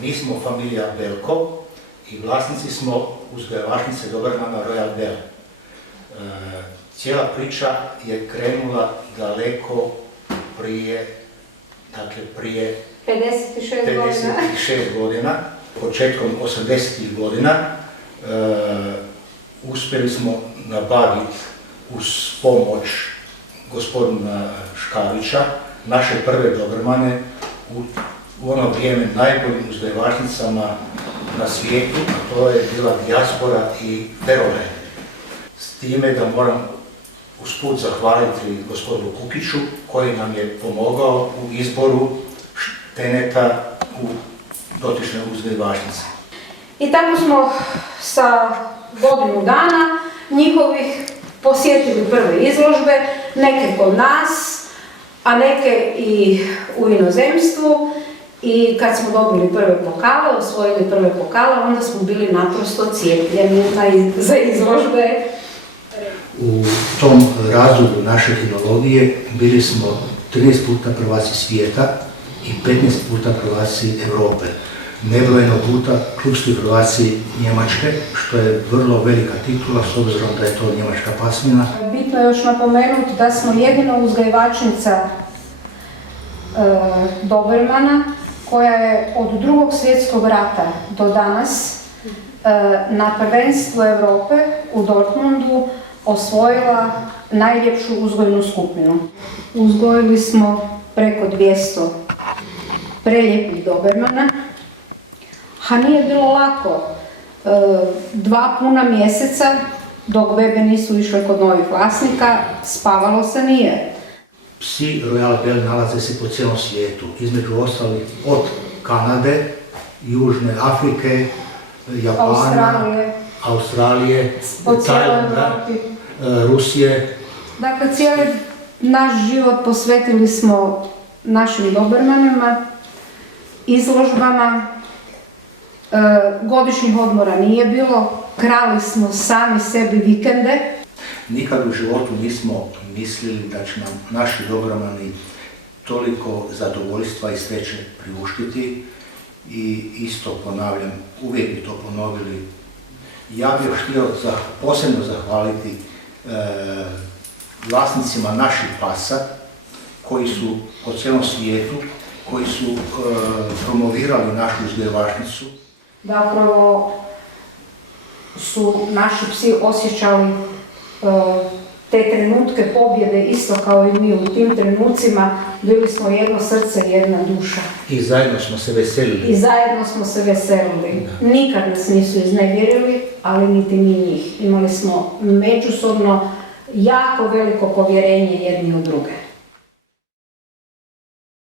Mi smo familija Belko i vlasnici smo uzgajivačnice Dobermana Royal Bell. Cijela priča je krenula daleko prije 56 godina, početkom 80-ih godina. Uspjeli smo nabaviti uz pomoć gospodina Škarića naše prve Dobermane u ono vrijeme najboljim uzgajivačnicama na svijetu, a to je bila Dijaspora i Ferole. S time da moram usput zahvaliti gospodinu Kukiću koji nam je pomogao u izboru šteneta u dotičnoj uzgajivačnici. I tako smo sa godinu dana njihovih posjetili prve izložbe, neke kod nas, a neke i u inozemstvu. I kad smo dobili prve pokale, osvojili prve pokale, onda smo bili naprosto cijepljeni za izložbe. U tom razdoblju naše kinologije bili smo 13 puta prvaci svijeta i 15 puta prvaci Europe. Nebrojeno puta klubski prvaci Njemačke, što je vrlo velika titula s obzirom da je to njemačka pasmina. Bitno je još napomenuti da smo jedina uzgajivačnica Dobermana koja je od II. Svjetskog rata do danas na prvenstvu Europe u Dortmundu osvojila najljepšu uzgojnu skupinu. Uzgojili smo preko 200 prelijepih Dobermana, a nije bilo lako. 2 puna mjeseca dok bebe nisu išle kod novih vlasnika, spavalo se nije. Psi Royal Bell nalaze se po cijelom svijetu, između ostalih od Kanade, Južne Afrike, Japana, Australije, Tajlanda, Rusije. Dakle, cijeli naš život posvetili smo našim Dobermanima, izložbama, godišnjih odmora nije bilo, krali smo sami sebi vikende. Nikad u životu nismo mislili da će nam naši Dobermani toliko zadovoljstva i sreće priuštiti i isto ponavljam, uvijek bi to ponovili. Ja bih htio posebno zahvaliti vlasnicima naših pasa koji su po cijelom svijetu, koji su promovirali našu uzgajivačnicu. Zapravo su naši psi osjećali te trenutke pobjede isto kao i mi u tim trenucima. Bili smo jedno srce, jedna duša. I zajedno smo se veselili. Nikad nas nisu iznevjerili, ali niti mi njih. Imali smo međusobno jako veliko povjerenje jedni u druge.